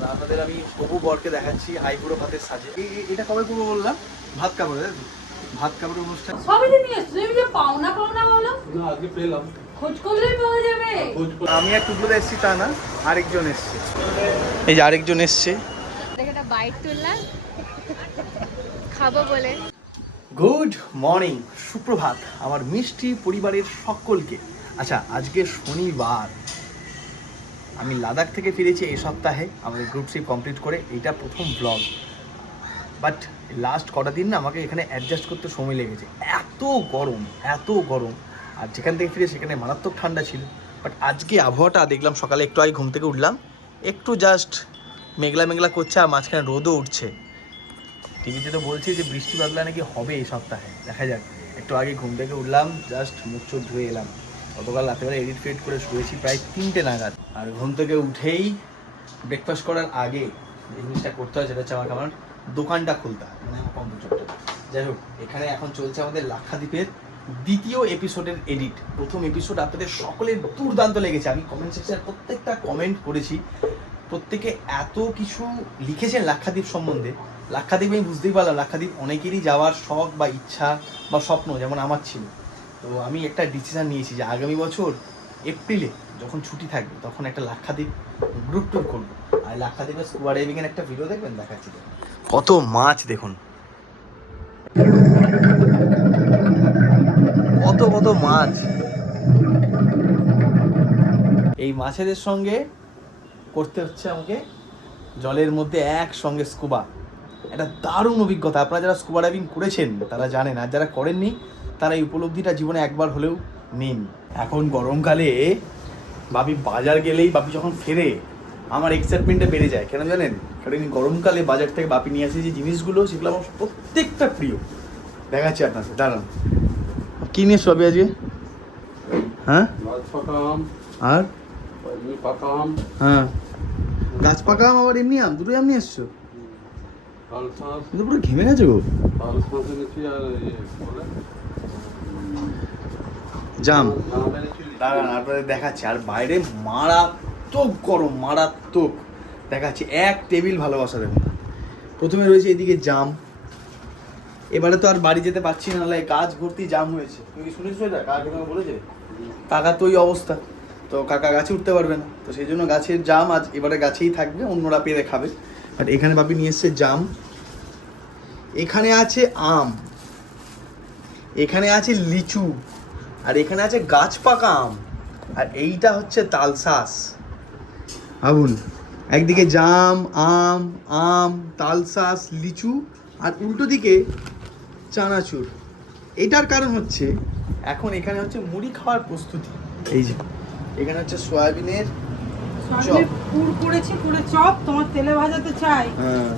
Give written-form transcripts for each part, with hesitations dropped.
দাঁড়ান আপনাদের আমি হবু বরকে দেখাচ্ছি আইবুড়ো ভাতের সাজে। এটা কবে করবো বললাম? ভাত কাপড়ে, ভাত কাপড়ের অনুষ্ঠান সবই তো নিয়ে এসছো, তুমি যে পাওনা পাওনা বলো না, আজকে পেলাম। খোঁজ করলেই পাওয়া যাবে। আমি এক টুকরোতে এসেছি তা না, আরেকজন এসছে, এই যে আরেকজন এসছে। একটা বাইট তুললাম খাবো বলে। গুড মর্নিং, সুপ্রভাত আমার মিষ্টি পরিবারের সকলকে। আচ্ছা, আজকে শনিবার, আমি লাদাখ থেকে ফিরেছি এই সপ্তাহে আমাদের গ্রুপ ট্রিপ কমপ্লিট করে। এইটা প্রথম ব্লগ, বাট লাস্ট কটা দিন না আমাকে এখানে অ্যাডজাস্ট করতে সময় লেগেছে। এত গরম, এত গরম। আর যেখান থেকে ফিরে সেখানে মারাত্মক ঠান্ডা ছিল। বাট আজকে আবহাওয়াটা দেখলাম, সকালে একটু আগে ঘুম থেকে উঠলাম, একটু জাস্ট মেঘলা মেঘলা করছে আর মাঝখানে রোদও উঠছে। টিভিতে তো বলছে যে বৃষ্টি বাদলা নাকি হবে এই সপ্তাহে, দেখা যাক। একটু আগে ঘুম থেকে উঠলাম, জাস্ট মুখ চোখ ধুয়ে এলাম। গতকাল রাতেবেলা এডিট ফেডিট করে শুয়েছি প্রায় 3টে নাগাদ। আর ঘুম থেকে উঠেই ব্রেকফাস্ট করার আগে যে জিনিসটা করতে হয় সেটা হচ্ছে আমাকে আমার দোকানটা খুলতে হয়, মানে আমার কম্পিউটারটা। যাই হোক, এখানে এখন চলছে আমাদের লাক্ষাদ্বীপের দ্বিতীয় এপিসোডের এডিট। প্রথম এপিসোড আপনাদের সকলের দুর্দান্ত লেগেছে। আমি কমেন্ট সেকশনে প্রত্যেকটা কমেন্ট করেছি, প্রত্যেকে এত কিছু লিখেছেন লাক্ষাদ্বীপ সম্বন্ধে। লাক্ষাদ্বীপ আমি বুঝতেই পারলাম, লাক্ষাদ্বীপ অনেকেরই যাওয়ার শখ বা ইচ্ছা বা স্বপ্ন, যেমন আমার ছিল। তো আমি একটা ডিসিশন নিয়েছি যে আগামী বছর এপ্রিলে যখন ছুটি থাকবে তখন একটা লাক্ষাদ্বীপ গ্রুপ ট্যুর করবো। আর লাক্ষাদ্বীপের স্কুবা ডাইভিংয়ের একটা ভিডিও দেখবেন, দেখাচ্ছি। কত মাছ দেখুন, কত কত মাছ। এই মাছেদের সঙ্গে করতে হচ্ছে আমাকে জলের মধ্যে একসঙ্গে স্কুবা। একটা দারুণ অভিজ্ঞতা। আপনারা যারা স্কুবা ডাইভিং করেছেন তারা জানেন, আর যারা করেননি তারা এই উপলব্ধিটা জীবনে একবার হলেও নিন। এখন গরমকালে বাপি বাজার গেলেই, বাপি যখন ফেরে আমার এক্সাইটমেন্টটা বেড়ে যায়। কেন জানেন? কারণ গরমকালে বাজার থেকে বাপি নিয়ে আসে যে জিনিসগুলো, সেগুলো আমার প্রত্যেকটা প্রিয়। দেখাচ্ছি আপনাদের, দাঁড়ান। কী নিয়ে সবই আজকে? হ্যাঁ, আর হ্যাঁ, গাছ পাকা আম আবার এমনি আম, দুটোই আম নিয়ে এসছো? পুরো ঘেমে গেছে গো। জাম, দাঁড়ান আপনাদের দেখাচ্ছি। আর বাইরে মারাত্মক গরম, মারাত্মক। দেখাচ্ছি, এক টেবিল ভালোবাসা দেখুন। প্রথমে রয়েছে এদিকে জাম। এবারে তো আর বাড়ি যেতে পারছি না, নাহলে গাছ ভর্তি জাম হয়েছে। তুমি কি শুনেছো এটা? কাকা তোমাকে বলেছে? কাকা তো ওই অবস্থা, তো কাকা গাছে উঠতে পারবে না, তো সেই জন্য গাছের জাম আজ এবারে গাছেই থাকবে, অন্যরা পেরে খাবে। আর এখানে বাপি নিয়ে এসছে জাম, এখানে আছে আম, এখানে আছে লিচু, আর এখানে আছে গাছ পাকা আম, আর এইটা হচ্ছে তালশাঁস। ভাবুন, একদিকে জাম, আম, আম, তালশাঁস, লিচু, আর উল্টো দিকে চানাচুর। এটার কারণ হচ্ছে এখন এখানে হচ্ছে মুড়ি খাওয়ার প্রস্তুতি। এই যে এখানে হচ্ছে সয়াবিনের চপ পুর করেছি, পুরো চপ। তোমার তেলে ভাজাতে চাই, হ্যাঁ,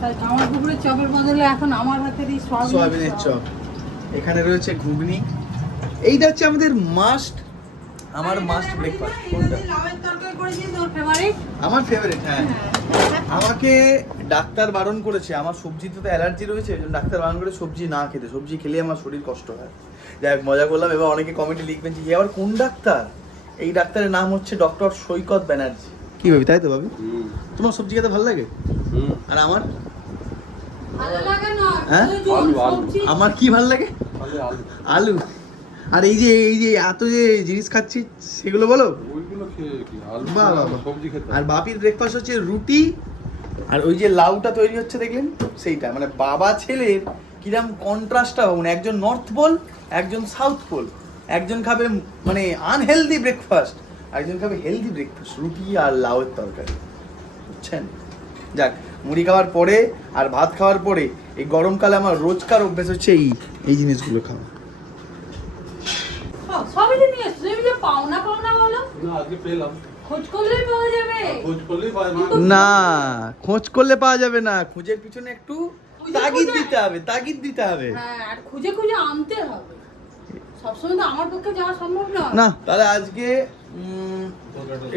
তাই আমার পুকুরের চপের বদলে এখন আমার হাতের এই সয়াবিনের চপ। এখানে রয়েছে ঘুগনি। এইটা হচ্ছে আমাদের মাস্ট, আমার মাস্ট ব্রেকফাস্ট। কোনটা? লাউয়ের তরকারি করেছি, তোর ফেভারিট। আমার ফেভারিট, হ্যাঁ। আমাকে ডাক্তার বারণ করেছে, আমার সবজিতে তো অ্যালার্জি রয়েছে, ওই জন্য ডাক্তার বারণ করে সবজি না খেতে। সবজি খেলে আমার শরীর কষ্ট হয়। যাই হোক, মজা করলাম। এবার অনেকে কমেন্টে লিখবেন যে আবার কোন ডাক্তার? এই ডাক্তারের নাম হচ্ছে ডক্টর সৈকত ব্যানার্জি। কি ভাবি, তাই তো ভাবি? তোমার সবজি খেতে ভালো লাগে? আর আমার ভালো লাগে না, হ্যাঁ, সবজি আমার কি ভালো লাগে? আলু। আর এই যে এত যে জিনিস খাচ্ছি সেগুলো বলো। বাহ বাহ বাহ। আর বাপির ব্রেকফাস্ট হচ্ছে রুটি, আর ওই যে লাউটা তৈরি হচ্ছে দেখলেন সেইটা। মানে বাবা ছেলের কিরম কন্ট্রাস্টটা ভাবুন, একজন নর্থ পোল, একজন সাউথ পোল। একজন খাবে মানে আনহেলদি ব্রেকফাস্ট, একজন খাবে হেলদি ব্রেকফাস্ট, রুটি আর লাউয়ের তরকারি, বুঝছেন? যাক, মুড়ি খাওয়ার পরে আর ভাত খাওয়ার পরে এই গরমকালে আমার রোজকার অভ্যেস হচ্ছে এই জিনিসগুলো খাওয়া। সবই তো নিয়ে এসছো, তুমি যে পাওনা পাওনা বলো। না, আজকে পেলাম। খোঁজ করলেই পাওয়া যাবে। খোঁজ করলেই পাওয়া যাবে। না, খোঁজ করলে পাওয়া যাবে না, খুঁজের পিছনে একটু তাগিদ দিতে হবে, তাগিদ দিতে হবে। হ্যাঁ, আর খুঁজে খুঁজে আনতে হবে। সবসময় তো আমার পক্ষে যাওয়া সম্ভব না। না, তাহলে আজকে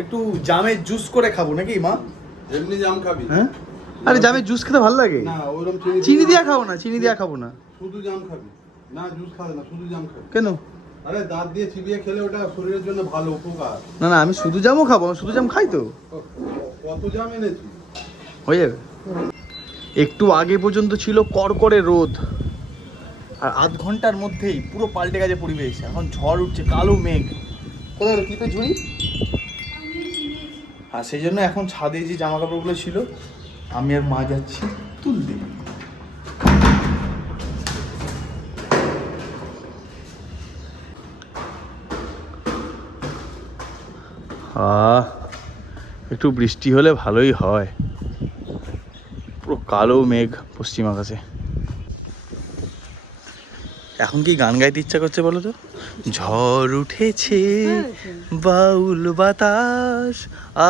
একটু জামের জুস করে খাবো নাকি মা? এমনি জাম খাবি? হ্যাঁ, আরে জামের জুস খেতে ভালো লাগে। না, ওরকম চিনি দিয়া খাবো না, চিনি দিয়া খাবো না। শুধু জাম খাবি? না, জুস খাবে না, শুধু জাম খাবি। কেন? আরে দাঁত দিয়ে চিবিয়ে খেলে ওটা শরীরের জন্য ভালো, উপকার। না না, আমি শুধু জামও খাবো, আমি শুধু জাম খাই তো। কত জাম এনেছি? হয়ে যাবে। একটু আগে পর্যন্ত ছিল কড়কড়ে রোদ, আর আধ ঘন্টার মধ্যেই পুরো পাল্টে গেছে পরিবেশ। এখন ঝড় উঠছে, কালো মেঘ। কোথায় গেলো ক্লিপে ঝুড়ি? আর সেই জন্য এখন ছাদে যে জামা কাপড়গুলো ছিল আমি আর মা যাচ্ছি তুলতে। একটু বৃষ্টি হলে ভালোই হয়। পুরো কালো মেঘ পশ্চিম আকাশে। এখন কি গান গাইতে ইচ্ছা করছে বলো তো? ঝড় উঠেছে বাউল বাতাস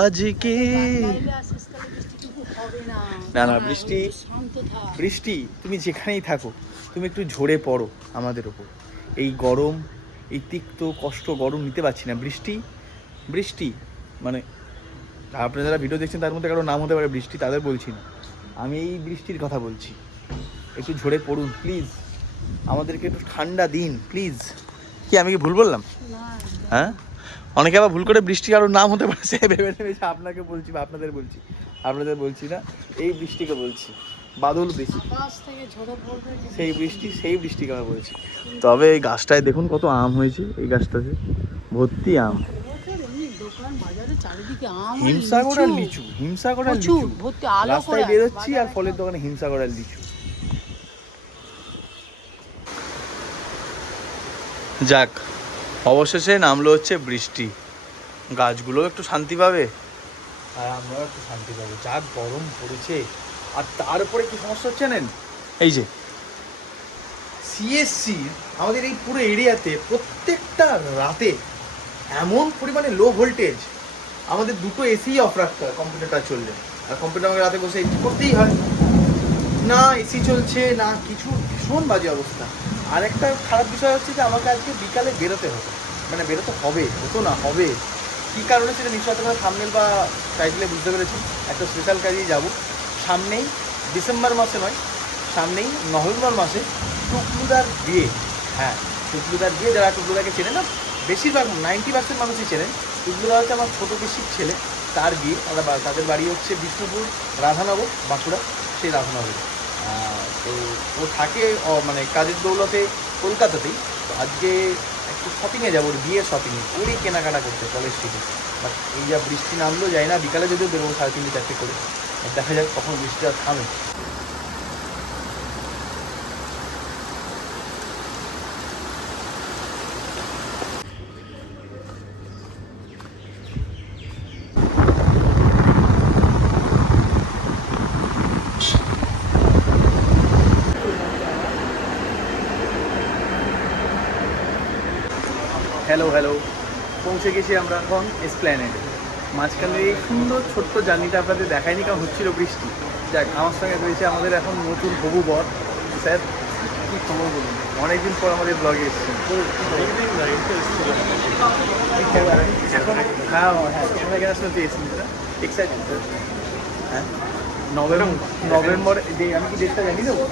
আজকে। না না, বৃষ্টি বৃষ্টি তুমি যেখানেই থাকো তুমি একটু ঝরে পড়ো আমাদের ওপর। এই গরম, এই তিক্ত কষ্ট গরম নিতে পারছি না। বৃষ্টি বৃষ্টি মানে আপনারা যারা ভিডিও দেখছেন তার মধ্যে কারো নাম হতে পারে বৃষ্টি, তাদের বলছি না, আমি এই বৃষ্টির কথা বলছি। একটু ঝরে পড়ুন প্লিজ, আমাদেরকে একটু ঠান্ডা দিন প্লিজ। কি আমি কি ভুল বললাম? হ্যাঁ, অনেকে আবার ভুল করে বৃষ্টি কারোর নাম হতে পারে সে ভেবে ভেবেছে আপনাকে বলছি বা আপনাদের বলছি। আপনাদের বলছি না, এই বৃষ্টিকে বলছি। বাদল বৃষ্টি, সেই বৃষ্টিকে আমরা বলছি। তবে এই গাছটায় দেখুন কত আম হয়েছে, এই গাছটাতে ভর্তি আম। হিমসাগর আর লিচু, হিমসাগর আর লিচু, রাস্তায় বেরোচ্ছি আর ফলের দোকানে হিমসাগর আর লিচু। যাক, অবশেষে নামলো হচ্ছে বৃষ্টি। গাছগুলো একটু শান্তি পাবে আর আমরাও একটু শান্তি পাবো। যা গরম পড়েছে, আর তার উপরে কি সমস্যা হচ্ছে জানেন? এই যে সিএসসি আমাদের এই পুরো এরিয়াতে প্রত্যেকটা রাতে এমন পরিমাণে লো ভোল্টেজ, আমাদের দুটো এসি অফ রাখতে হয় কম্পিউটারটা চললে। আর কম্পিউটার আমাকে রাতে বসে এডিট করতেই হয়, না এসি চলছে না কিছু, ভীষণ বাজে অবস্থা। আর একটা খারাপ বিষয় হচ্ছে যে আমাকে আজকে বিকালে বেরোতে হতো, মানে বেরোতে হবে, হতো না হবে। কী কারণে সেটা নিশ্চয়ই তোমরা থাম্বনেল বা টাইটেলে বুঝতে পেরেছি। একটা স্পেশাল কাজেই যাব। সামনেই ডিসেম্বর মাসে নয়, সামনেই নভেম্বর মাসে টুকলুদার বিয়ে। হ্যাঁ, টুকলুদার বিয়ে। যারা টুকলুদাকে চেনে না, বেশিরভাগ 90% মানুষই চেনেন। টুকলুদা হচ্ছে আমার ছোটো পিসির ছেলে, তার বিয়ে। আমরা তাদের বাড়ি হচ্ছে বিষ্ণুপুর রাধানগর, বাঁকুড়া, সেই রাধানগরে। তো ও থাকে মানে কাজের দৌলতে কলকাতাতেই। তো আজকে একটু শপিংয়ে যাবো, ওর বিয়ের শপিংয়ে, ওরই কেনাকাটা করতে কলেজ স্ট্রিটে। বাট এই যা বৃষ্টি নামলো, যায় না, বিকালে যদিও বেরোবো 3:30-4টে করে। দেখা যাক কখন বৃষ্টিটা থামে। হ্যালো হ্যালো, পৌঁছে গেছি আমরা এখন এসপ্ল্যানেডে। মাঝখানে এই সুন্দর ছোট্ট জার্নিটা আপনাদের দেখায়নি কারণ হচ্ছিল বৃষ্টি। যাক, আমার সঙ্গে রয়েছে আমাদের এখন নতুন হবু বর। স্যার কী খবর বলুন? অনেকদিন পর আমাদের ব্লগে এসেছি। এখন হ্যাঁ হ্যাঁ, তোমরা এখানে শুনতে এসেছি না? Excited sir? হ্যাঁ, নভেম্বর আমি কি ডেটটা জানি দেবো?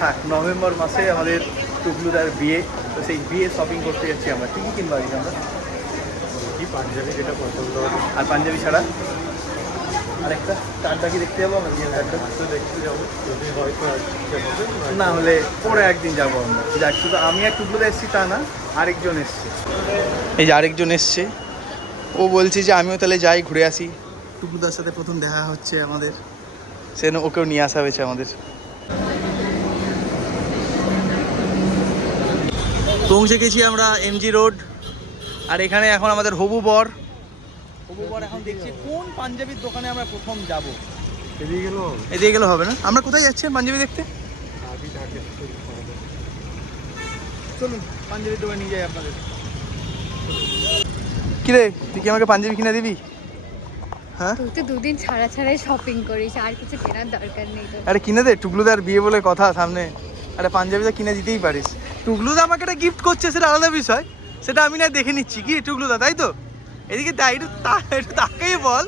হ্যাঁ, নভেম্বর মাসে আমাদের টুকলুদার বিয়ে। তো সেই বিয়ে শপিং করতে যাচ্ছি আমরা। কী কী কিনবো আজকে আমরা? কি পাঞ্জাবি যেটা পছন্দ হবে, আর পাঞ্জাবি ছাড়া আরেকটা কার্ডটা কি দেখতে যাবো আমরা? বিয়ের কার্ডটা তো দেখতে যাবো, যদি হয়তো না হলে পরে একদিন যাবো আমরা। যাক, শুধু আমি আর টুকলুদা এসেছি তা না, আরেকজন এসছে। এই যে আরেকজন এসছে, ও বলছে যে আমিও তাহলে যাই ঘুরে আসি। টুকলুদার সাথে প্রথম দেখা হচ্ছে আমাদের, সেজন্য ওকেও নিয়ে আসা হয়েছে আমাদের। পৌঁছে গেছি আমরা এমজি রোড। আর এখানে এখন আমাদের হবু বর এখন দেখছি কোন পাঞ্জাবির দোকানে আমরা প্রথম যাব। এদিকে গেলে হবে না? আমরা কোথায় যাচ্ছি পাঞ্জাবি দেখতে? চলুন পাঞ্জাবির দোকানে নিয়ে যাই আপনাদের। কিরে, তুই কি আমাকে পাঞ্জাবি কিনে দিবি? হ্যাঁ, তুই তো দুদিন ছাড়া ছাড়াই শপিং করিস, আর কিছু কেনার দরকার নেই তোর। আরে কিনে দে, টুকলুদার বিয়ে বলে কথা সামনে। আরে পাঞ্জাবিটা কিনে দিতেই পারিস। টুকলুদা আমাকে একটা গিফট করছে, সেটা আলাদা বিষয়, সেটা আমি না দেখে নিচ্ছি। কি টুকলুদা, তাই তো? এদিকে তাই, একটু তাকেই বল।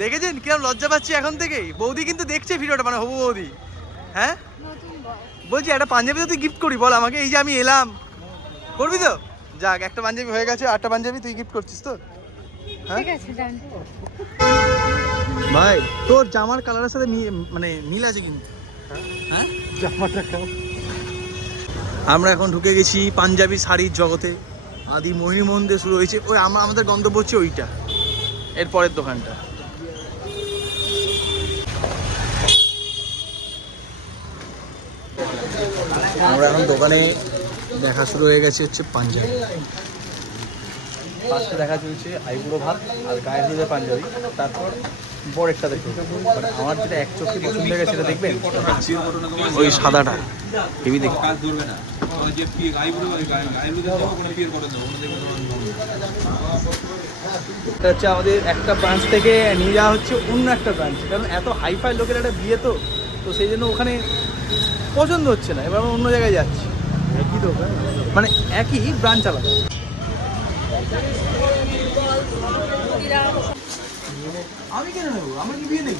দেখেছেন কিরম লজ্জা পাচ্ছি এখন থেকেই? বৌদি কিন্তু দেখছে ভিডিওটা, মানে হবু বৌদি। হ্যাঁ বলছি, একটা পাঞ্জাবি তো তুই গিফট করি বল আমাকে। এই যে আমি এলাম, করবি তো? যাক, একটা পাঞ্জাবি হয়ে গেছে, 8টা পাঞ্জাবি তুই গিফট করছিস তো? হ্যাঁ ঠিক আছে, ডান। ভাই তোর জামার কালারের সাথে মানে মিল আছে কিন্তু। হ্যাঁ জামাটা খাও। আমরা এখন ঢুকে গেছি পাঞ্জাবি শাড়ির জগতে। আদি মোহিনী মোহন দিয়ে শুরু হয়েছে, ওই আমাদের গন্তব্য হচ্ছে ওইটা, এর পরের দোকানটা। আমরা এখন দোকানে দেখা শুরু হয়ে গেছে হচ্ছে পাঞ্জাবি। ফার্স্টে দেখা চলছে আইবুড়ো ভাত আর গায়ে হলুদের পাঞ্জাবি, তারপর বরেরটা দেখুন। আমার যেটা এক চোখে পছন্দ হয়ে গেছে সেটা দেখবেন, ওই সাদাটা হেভি দেখতে। এটা হচ্ছে আমাদের একটা ব্রাঞ্চ থেকে নিয়ে যাওয়া হচ্ছে অন্য একটা ব্রাঞ্চে, কারণ এত হাইফাই লোকের একটা বিয়ে তো, তো সেই জন্য ওখানে পছন্দ হচ্ছে না। এবার আমরা অন্য জায়গায় যাচ্ছি, একই দোকান মানে একই ব্রাঞ্চ আলাদা। আমি কেন নেবো? আমার কি বিয়ে নেই?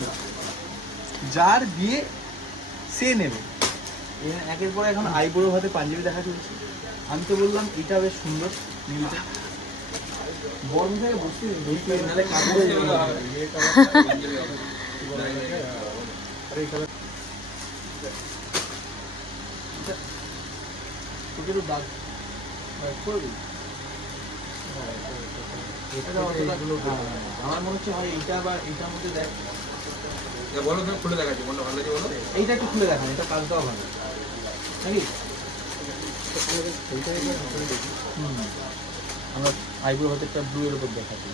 যার বিয়ে সে নেবে। একের পর এখন আইবুড়ো ভাতে পাঞ্জাবি দেখা চলছে। আমি তো বললাম এটা বেশ সুন্দর নীলটা। বরং থেকে বসতে নাহলে কাপড়ে তোকে তো দাগ করবি। আমার মনে হচ্ছে ভাই এইটা আবার এইটার মধ্যে দেখ, বলো খুলে দেখাচ্ছি কোনটা ভালো লাগে বলো। এইটা একটু খুলে দেখান, এটা কাজ দেওয়া ভালো নাকি? আমরা আইব্রো হতে একটা ব্লু এর উপর দেখাচ্ছি।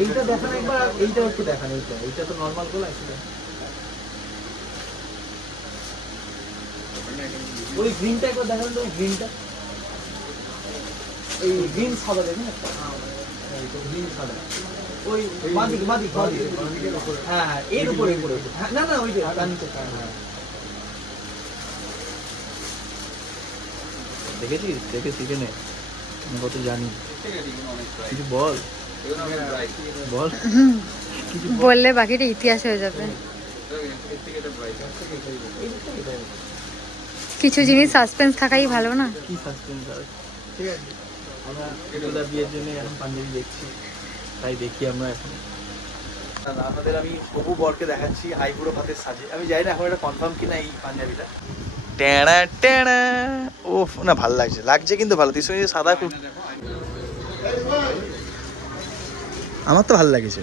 এইটা দেখান একবার, এইটা একটু দেখান। এইটা তো নর্মাল গোলা আসলে। ওই গ্রিনটা একবার দেখান তো, গ্রিনটা এই গ্রিন সাদা দেখুন একটা, গ্রিন সাদা ওই মাদিক মাদিক মাদিক, হ্যাঁ হ্যাঁ এর উপরে না না ওই যে তার নিচে। হ্যাঁ দেখেছিস, দেখে শিখে নে, আমি কত জানি। কিছু বল বল, বললে বাকিটা ইতিহাস হয়ে যাবে। কিছু জিনিস সাসপেন্স থাকাই ভালো না? কি সাসপেন্স আছে? ঠিক আছে, আমরা এগুলা বিয়ের জন্য এখন পাঞ্জাবি দেখছি, তাই দেখি আমরা এখন। আপনাদের আমি হবু বরকে দেখাচ্ছি আইবুড়ো ভাতের সাজে। আমি জানি না এখন এটা কনফার্ম কিনা এই পাঞ্জাবিটা। টেড়া টেড়া, ও না ভালো লাগছে, লাগছে কিন্তু ভালো। তুই সঙ্গে সাদা খুব, আমার তো ভালো লাগছে।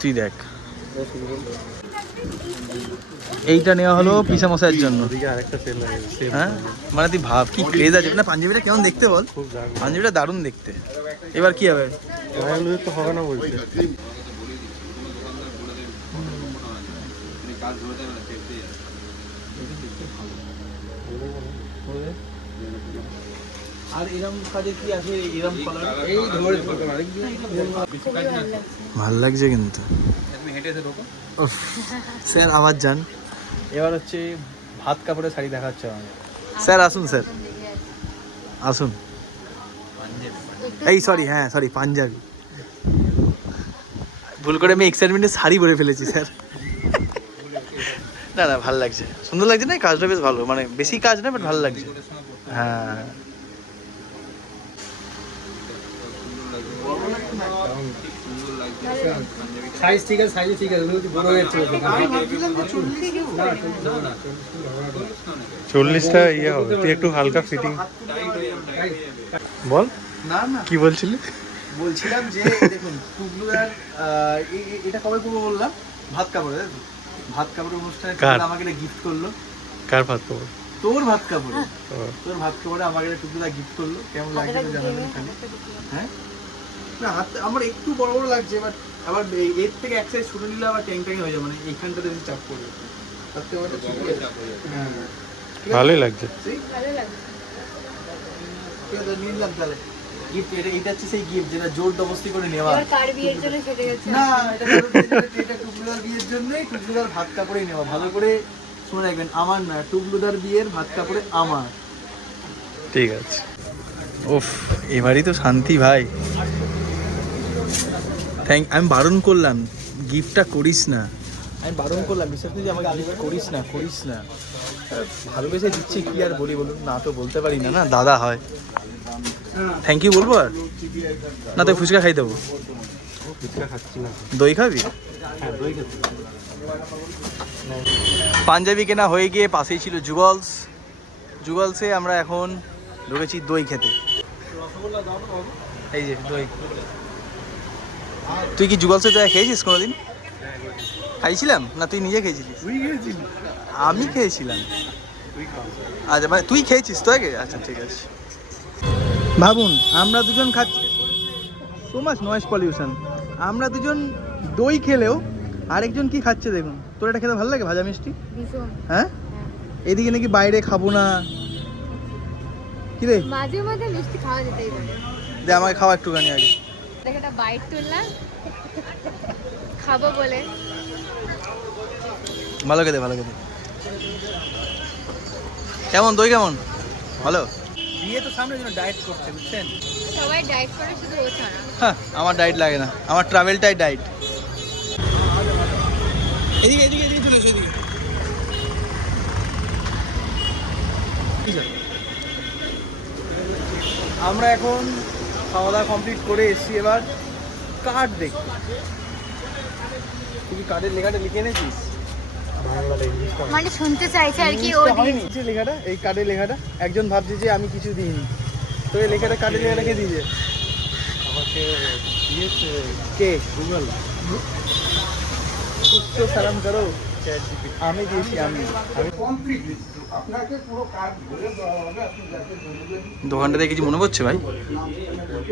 তুই দেখ, এইটা নেওয়া হলো পিসা মশাইয়ের জন্য। হ্যাঁ মানে তুই ভাব কি ক্রেজ আছে না পাঞ্জাবিটা, কেমন দেখতে বল? পাঞ্জাবিটা দারুণ দেখতে। এবার কি হবে? তো হবে না বলছে। আর এরকম কাজে কি আছে? এরকম কালার এই ধরে ভালো লাগছে কিন্তু। উফ, স্যার আবার যান। এবার হচ্ছে ভাত কাপড়ের শাড়ি দেখাচ্ছে আমাকে। স্যার আসুন, স্যার আসুন। এই সরি, হ্যাঁ সরি, পাঞ্জাবি। ভুল করে আমি এক্সাইটমেন্টে শাড়ি পরে ফেলেছি স্যার। না না ভালো লাগছে, সুন্দর লাগছে না? কাজটা বেশ ভালো, মানে বেশি কাজ না, বাট ভালো লাগছে। হ্যাঁ সাইজ ঠিক আছে, সাইজ ঠিক আছে, বড় হয়ে যাচ্ছে। 40টা ইয়ে হবে, তুই একটু হালকা ফিটিং বল। না না কি বলছিলি? বলছিলাম যে দেখুন টুকলুদার এটা কবে করবো বললাম, ভাত কাপড়ে, তাই তো? ভাত কাপড়ের অনুষ্ঠানে কার? আমাকে একটা গিফট করলো। কার ভাত খাবো? তোর ভাত কাপড়ে, তোর ভাত কাপড়ে আমাকে একটা টুকলুদা গিফট করলো। কেমন লাগছে জানাবেন খালি। হ্যাঁ না হাত আমার একটু বড় বড় লাগছে, বাট আবার এর থেকে এক সাইজ ছোট নিলে আবার ট্যাং ট্যাং হয়ে যাবে, মানে এইখানটাতে বেশি চাপ পড়বে। তার থেকে আমারটা ঠিকই আছে। হ্যাঁ ভালোই লাগছে। ঠিক আছে নিয়ে নিলাম তাহলে গিফট। এটা হচ্ছে সেই গিফট যেটা জোর জবরদস্তি করে নেওয়া। এবার কার বিয়ের জন্য সেটে গেছে? না এটা টুকলুদার বিয়ের জন্যই, টুকলুদার ভাত কাপড়েই নেওয়া। ভালো করে শুনে রাখবেন, আমার না, টুকলুদার বিয়ের ভাত কাপড়ে আমার। ঠিক আছে। ওফ এবারই তো শান্তি ভাই। আমি বারণ করলাম গিফটটা করিস না, আমি বারণ করলাম, বিশ্বাস করি আমাকে গিফট করিস না, করিস না। ভালোবেসে দিচ্ছি কি আর বলি বলুন, না তো বলতে পারি না, না দাদা হয়। থ্যাংক ইউ বলবো আর না তো ফুচকা খাই দেবো দই খাবি পাঞ্জাবি কেনা হয়ে গিয়ে পাশেই ছিল জুগলসে আমরা এখন ঢুকেছি দই খেতে এই যে দই তুই কি জুগলসে দই খেয়েছিস কোনোদিন খাইছিলাম না তুই নিজে খেয়েছিলিস আমি খেয়েছিলাম আচ্ছা মানে তুই খেয়েছিস তো আগে আচ্ছা ঠিক আছে ভাবুন আমরা দুজন খাচ্ছি সো মাচ নয়েজ পলিউশন আমরা দুজন দই খেলেও আরেকজন কি খাচ্ছে দেখুন তোর এটা খেতে ভালো লাগে ভাজা মিষ্টি ভীষণ। হ্যাঁ এদিকে নাকি বাইরে খাবো না কি রে মাঝে মাঝে মিষ্টি খাওয়া যেতেই পারে। দে আমাকে খাওয়া একটুখানি আগে দেখ একটা বাইট তুললাম খাবো বলে। ভালো খেতে কেমন দই কেমন ভালো বিয়ে তো সামনে জন্য ডায়েট করছে বুঝছেন সবাই ডায়েট করে শুধু ও ছাড়া। হ্যাঁ আমার ডায়েট লাগে না আমার ট্রাভেলটাই ডায়েট এদিকে চলে এসো এদিকে আমরা এখন খাওয়া দাওয়া কমপ্লিট করে এসেছি এবার কার্ড দেখতে তুই কার্ডের লেখাটা লিখে এনেছিস মানে শুনতে চাইছে আর কি ও হয়নি যে লেখাটা এই কার্ডের লেখাটা একজন ভাবছে যে আমি কিছু দিইনি তো এই লেখাটা কার্ডের লেখাটা কে দিয়েছে আমাকে দিয়েছে কে গুগল উচ্চ সালাম করো আমি দিয়েছি আমি দোকানটাতে কিছু মনে পড়ছে ভাই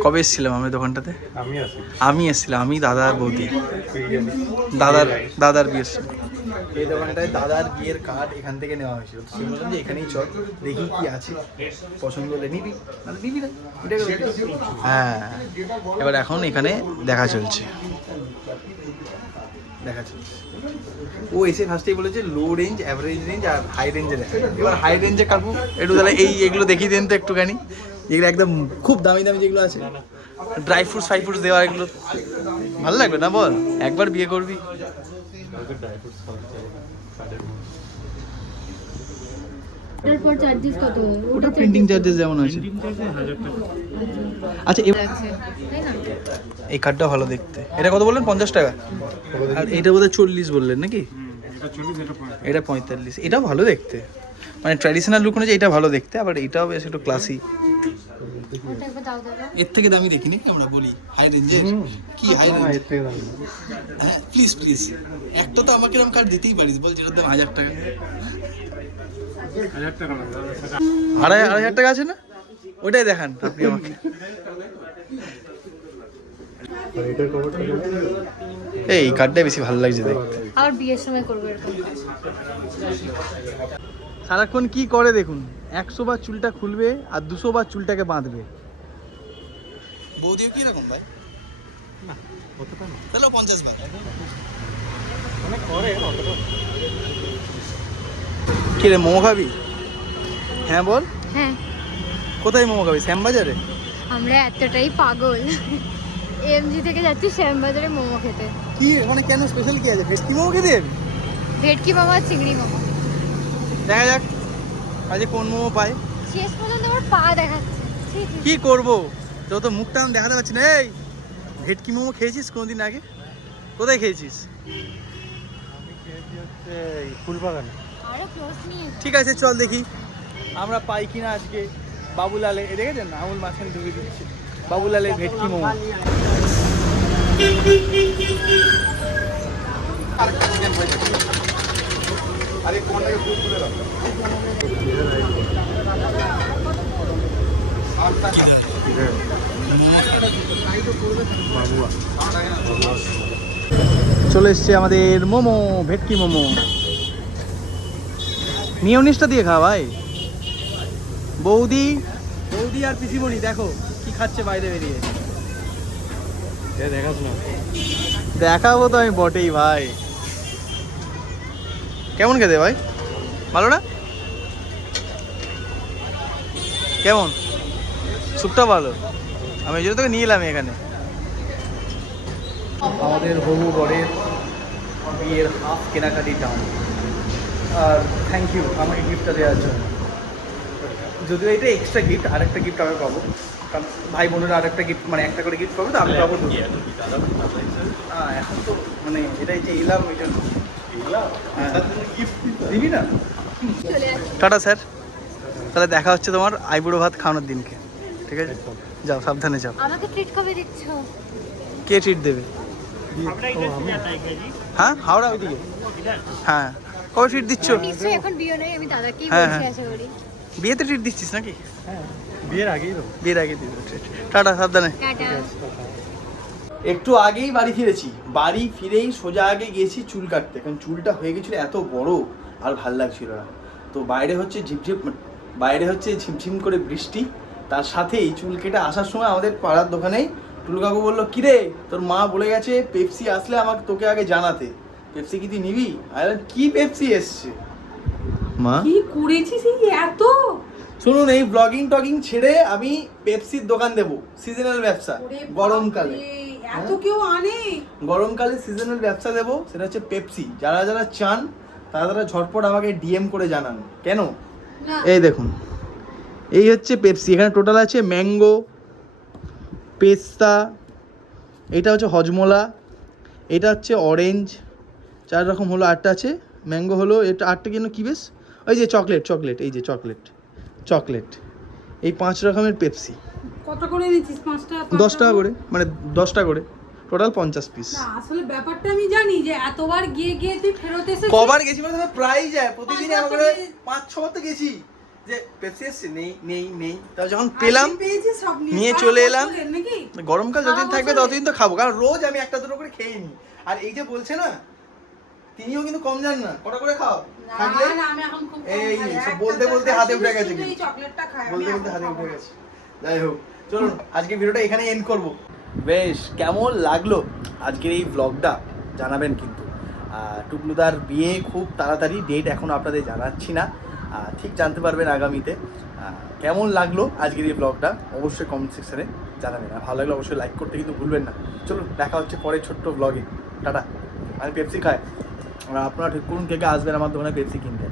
কবে এসেছিলাম আমি দোকানটাতে আমি এসেছিলাম আমি দাদা আর বৌদি দাদার বিয়ের সময় এই দোকানটায় দাদার বিয়ের কার্ড এখান থেকে নেওয়া হয়েছিল তো সেই বললাম যে এখানেই চল দেখি কি আছে পছন্দ হলে নিবি না নিবি না হ্যাঁ এবার এখন এখানে দেখা চলছে ও এসে ফার্স্টেই বলেছে লো রেঞ্জ অ্যাভারেজ রেঞ্জ আর হাই রেঞ্জে দেখা এবার হাই রেঞ্জে কাটবো একটু তাহলে এইগুলো দেখিয়ে দেন তো একটুখানি যেগুলো একদম খুব দামি যেগুলো আছে ড্রাই ফ্রুটস দেওয়া এগুলো ভালো লাগবে না বল একবার বিয়ে করবি এরপর চার্জেস কত ওটা প্রিন্টিং চার্জেস যেমন আছে আচ্ছা তাই না এই কার্ডটা ভালো দেখতে এটা কত বললেন 50 টাকা আর এটা বোধহয় 40 বললেন নাকি এটা 45 এটাও ভালো দেখতে মানে ট্র্যাডিশনাল লুক অনুযায়ী এটা ভালো দেখতে আবার এটাও বেশ একটু ক্লাসি ওটা একবার দাও দাদা এর থেকে দামি দেখি নাকি আমরা বলি হাই রেঞ্জের কি হাই রেঞ্জ হ্যাঁ প্লিজ একটা তো আমাকে এরকম কার্ড দিতেই পারিস বল যেটার দাম 1000 টাকা 2,500 টাকা আছে না ওইটাই দেখান আপনি আমাকে এই কার্ডটাই বেশি ভালো লাগছে দেখতে আর বিয়ের সময় করবো এরকম সারাক্ষণ কি করে দেখুন 100 বার চুলটা খুলবে আর 200 বার চুলটাকে বাঁধবে বৌদিও কি রকম ভাই না অতটা না তাহলে 50 বার মানে করে অতটা কি রে মোমো খাবি হ্যাঁ বল হ্যাঁ কোথায় মোমো খাবি শ্যামবাজারে আমরা এতটাই পাগল এমজি থেকে যাচ্ছি শ্যামবাজারে মোমো খেতে কি মানে কেন স্পেশাল কি আছে ভেটকি মোমো খেতে যাবি ভেটকি মোমো আর চিংড়ি মোমো দেখা যাক আজকে কোন মোমো পাই শেষ পর্যন্ত আমার পা দেখাচ্ছে ছি, ছি। কি করব তো মুখটা আমি দেখাতে পারছি না এই ভেটকি মোমো খেয়েছিস কোনদিন আগে কোথায় খেয়েছিস আমি খেয়েছি হচ্ছে ফুলবাগানে আরে ক্লোজ নিয়ে ঠিক আছে চল দেখি আমরা পাই কিনা আজকে বাবুলালে এ দেখেছেন আমুল মাঝখানে ঢুকে দিচ্ছে বাবুলালের ভেটকি মোমো চলে এসছে আমাদের মোমো ভেটকি মোমো মিয়োনিসটা দিয়ে খা ভাই বৌদি আর পিসিমণি দেখো কি খাচ্ছে বাইরে বেরিয়ে দেখাস না দেখাবো তো আমি বটেই ভাই কেমন খেতে ভাই ভালো না কেমন স্যুপটা ভালো আমি এই জন্য তোকে নিয়ে এলাম এখানে আমাদের হবু বরের বিয়ের হাফ কেনাকাটি ডান আর থ্যাংক ইউ আমাকে গিফটটা দেওয়ার জন্য যদিও এটা এক্সট্রা গিফট আরেকটা গিফট আমি পাবো কারণ ভাই বোনেরা আর একটা গিফট মানে একটা করে গিফট পাবে তো আমি পাবো তো। হ্যাঁ এখন তো মানে এটাই যে এলাম এটা দিবি না। টাটা স্যার, তাহলে দেখা হচ্ছে তোমার আইবুড়ো ভাত খাওয়ানোর দিনকে, ঠিক আছে? যাও সাবধানে যাও। আমাকে ট্রিট কবে দিচ্ছ? কে ট্রিট দেবে? হ্যাঁ হাওড়া ওইদিকে। হ্যাঁ কবে ট্রিট দিচ্ছ? নিশ্চয়ই এখন বিয়ে নেই, আমি দাদাকেই হ্যাঁ, বলছি হ্যাঁ। আশা করি। বিয়েতে ট্রিট দিচ্ছিস নাকি? বিয়ের আগেই তো। বিয়ের আগে দিবি ট্রিট। টাটা সাবধানে। টাটা। একটু আগেই বাড়ি ফিরেছি, বাড়ি ফিরেই সোজা আগে গিয়েছি চুল কাটতে, কারণ চুলটা হয়ে গেছিলো এত বড় আর ভাল লাগছিল না। তো বাইরে হচ্ছে ঝিমঝিম করে বৃষ্টি, তার সাথেই চুল কেটে আসার সময় আমাদের পাড়ার দোকানেই টুলু কাকু বললো, কিরে তোর মা বলে গেছে পেপসি আসলে আমাকে তোকে আগে জানাতে, পেপসি কি তুই নিবি? আর কি পেপসি এসছে মা? কি করেছিস এই এত? শুনুন, এই ব্লগিং টগিং ছেড়ে আমি পেপসির দোকান দেবো, সিজনাল ব্যবসা ওরে গরমকালে। বাপরে, এত কেউ আনে? গরমকালে সিজনাল ব্যবসা দেবো, সেটা হচ্ছে পেপসি। যারা যারা চান তারা ঝটপট আমাকে ডিএম করে জানান। কেন? না। এই দেখুন, এই হচ্ছে পেপসি। এখানে টোটাল আছে ম্যাঙ্গো, পেস্তা, এটা হচ্ছে হজমোলা, এটা হচ্ছে অরেঞ্জ, 4 রকম হলো, 8টা আছে। ম্যাঙ্গো হলো, এটা 8টা কেন কি বেশ, ওই যে চকলেট, এই যে চকলেট, এই 5 রকমের পেপসি। কত করে নিচ্ছিস? 5টা? 10 টাকা করে, মানে 10টা করে, টোটাল 50 পিস। না আসলে ব্যাপারটা আমি জানি যে এতবার গিয়ে গিয়ে তুই ফেরত এসেছিস। কবার গেছি মানে প্রায় যায়, প্রতিদিনই 5 বার আমাকে তো 5-6 বার তো গেছি যে পেপসি এসছে, নেই। তাও যখন পেলাম আজকে পেয়েছিস সব নিয়ে সারা চলে এলাম। বছরের নাকি? গরমকাল যতদিন সারা থাকবে বছরে? ততদিন তো খাবো, কারণ রোজ আমি 1টা 2টো করে খেয়ে নিই। আর এই যে বলছে না, তিনিও কিন্তু কম যান না, কটা করে খাও না, থাকলে না, আমি এখন খুব কম এই খাই। সব একটা বলতে বলতে তরকারি হাতে উঠে শুধু গেছে এই কিন্তু। চকলেটটা খাই, আমি বলতে এখন বলতে হাতে খাবো উঠে না। গেছে। যাই হোক, চলুন আজকে ভিডিওটা এখানে এন্ড করব। বেশ কেমন লাগলো আজকের এই ব্লগটা জানাবেন কিন্তু। টুকলুদার বিয়ে খুব তাড়াতাড়ি, ডেট এখন আপনাদের জানাচ্ছি না, ঠিক জানতে পারবেন আগামীতে। কেমন লাগলো আজকের এই ব্লগটা অবশ্যই কমেন্ট সেকশনে জানাবেন। আর ভালো লাগলে অবশ্যই লাইক করতে কিন্তু ভুলবেন না। চলুন দেখা হচ্ছে পরে ছোট্ট ব্লগে। টাটা। আমি পেপসি খাই, আর আপনারা ঠিক করুন কে কে আসবেন আমার দোকানে পেপসি কিনতে।